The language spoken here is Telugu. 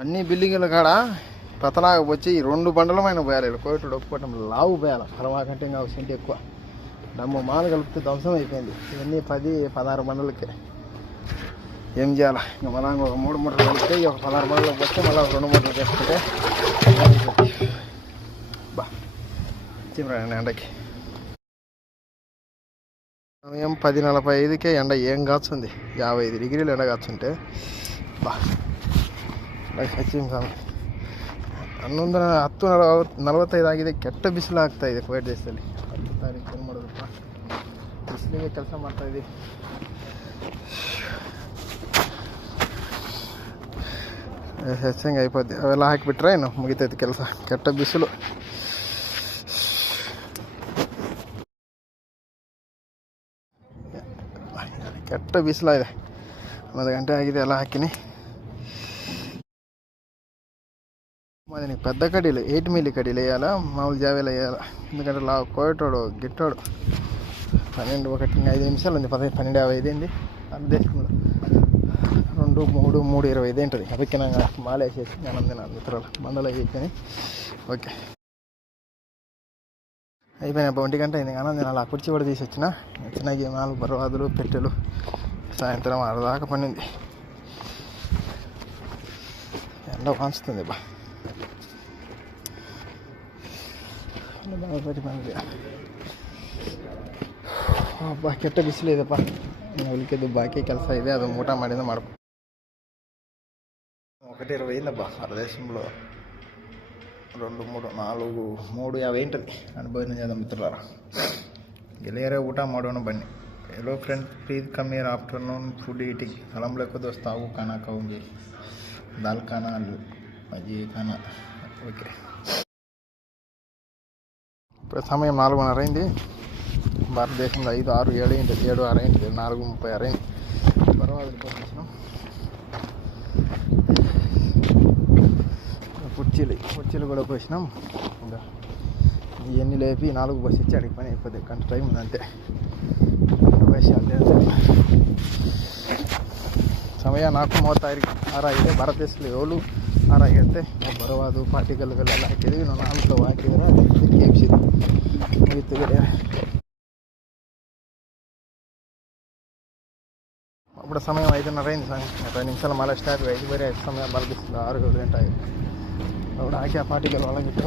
అన్ని బిల్డింగుల కాడ పతలాగా వచ్చి 2 బండలమైన పోయాలి. కోయటుడు ఒప్పుకోవటం లావు పోయాలి. పరమాకంటే ఇంకా సెంటి ఎక్కువ. డమ్ము మాలు కలిపితే ధ్వంసం అయిపోయింది. ఇవన్నీ 10-16 బండలకి ఏం చేయాలి? ఇంకా మళ్ళా ఒక 3 మూటలు కలిపితే ఒక 16 బండలకు వస్తే మళ్ళీ 2 మూటలు చేసుకుంటే బా చిమ్రాండి ఎండకి. సమయం 10:45కే ఎండ ఏం కాచుంది. 55 డిగ్రీలు ఎండ కాచుంటే బా ಸಚಿನ್ ಸ್ವಾಮಿ 11:45 ಆಗಿದೆ. ಕೆಟ್ಟ ಬಿಸಿಲು ಆಗ್ತಾ ಇದೆ ಕುವೈಟ್ ದೇಶದಲ್ಲಿ. 10 ತಾರೀಕು ಏನು ಮಾಡೋದಪ್ಪ, ಬಿಸಿಲಿಗೆ ಕೆಲಸ ಮಾಡ್ತಾ ಇದ್ದೀವಿ. ಹೆಚ್ಚಂಗೆ అయిపోద్ది. ಅವೆಲ್ಲ ಹಾಕಿಬಿಟ್ರೆ ಏನು ಮುಗಿತೈತಿ ಕೆಲಸ. ಕೆಟ್ಟ ಬಿಸಿಲು. ಕೆಟ್ಟ ಬಿಸಿಲಾಗಿದೆ. 1 ಗಂಟೆ ಆಗಿದೆ ಎಲ್ಲ ಹಾಕಿನಿ. మరి పెద్ద కడ్డీలు 8 మిల్లీ కడ్డీలు వేయాలా, మామూలు జావేలు వేయాలా? ఎందుకంటే కోయటోడు గిట్టోడు 12-1 5 నిమిషాలు ఉంది. 12:55 అయింది. దేశంలో 2, 3, 3:25 ఉంటుంది. అభిజ్ఞంగా మాలేసేసి నేను మిత్రులు మందులో వేసుకొని ఓకే అయిపోయినా. 1 గంట అయింది. ఆనందం అలా కుర్చీ కూడా తీసి వచ్చిన. చిన్న గేమాలు, బర్వాదులు, పెట్టెలు సాయంత్రం 6 దాకా పడింది. ఎండ వాంచుతుంది బా. ಬಾ ಕೆಟ್ಟ ಬಿಸಿಲು ಇದೆಪ್ಪ. ಉಳಿಕೆದು ಬಾಕಿ ಕೆಲಸ ಇದೆ, ಅದು ಊಟ ಮಾಡಿದ ಮಾಡ್ಕೊ. 1:20 అయిందబ్బా. భారతదేశంలో 2, 3, 4, 3:50 ఉంటుంది. అనుభవం చేద్దాం మిత్రులారా. ಗೆಳೆಯರೇ ಊಟ ಮಾಡೋಣ ಬನ್ನಿ. Hello friend, please come here afternoon food eating. सलाम अलैकुम दोस्तों. आओ खाना खाऊंगी. दाल खाना, मजी खाना. ఓకే. ఇప్పుడు సమయం 4:30 అయింది. భారతదేశంలో 5, 6, 7 అయింది. 7, 6 అయింది. 4:36 అయింది. పర్వాలేదు పోతున్నాం. కుర్చీలు కూడా పోసినాం. ఇంకా ఇవన్నీ లేపి 4 బస్సు ఇచ్చి అడిగి పని అయిపోతుంది. గంట టైం ఉంది అంతే. ಸಮಯ 4:36 ಆಗಿದೆ. ಭಾರತದೇಶದಲ್ಲಿ 7, 6 ಆಗಿರುತ್ತೆ. ಬರವಾದು ಪಾರ್ಟಿಕಲ್ಗಳೆಲ್ಲ ಹಾಕಿದ್ವಿ. ನಾವು 4 ಹಾಕಿದ್ರೆ KFC ಮುಗಿತು ಗೆಳೆಯ. ఇప్పుడు సమయం 5:30 అయింది. 20 నిమిషాల మళ్ళీ స్టార్ట్. 5 వేరే సమయం భారతదేశంలో 6-7 గంట ఆಗಿದೆ. అప్పుడు ಹಾಕಿ ಆ ಪಾರ್ಟಿಕಲ್ ಒಳಗಿಟ್ಟು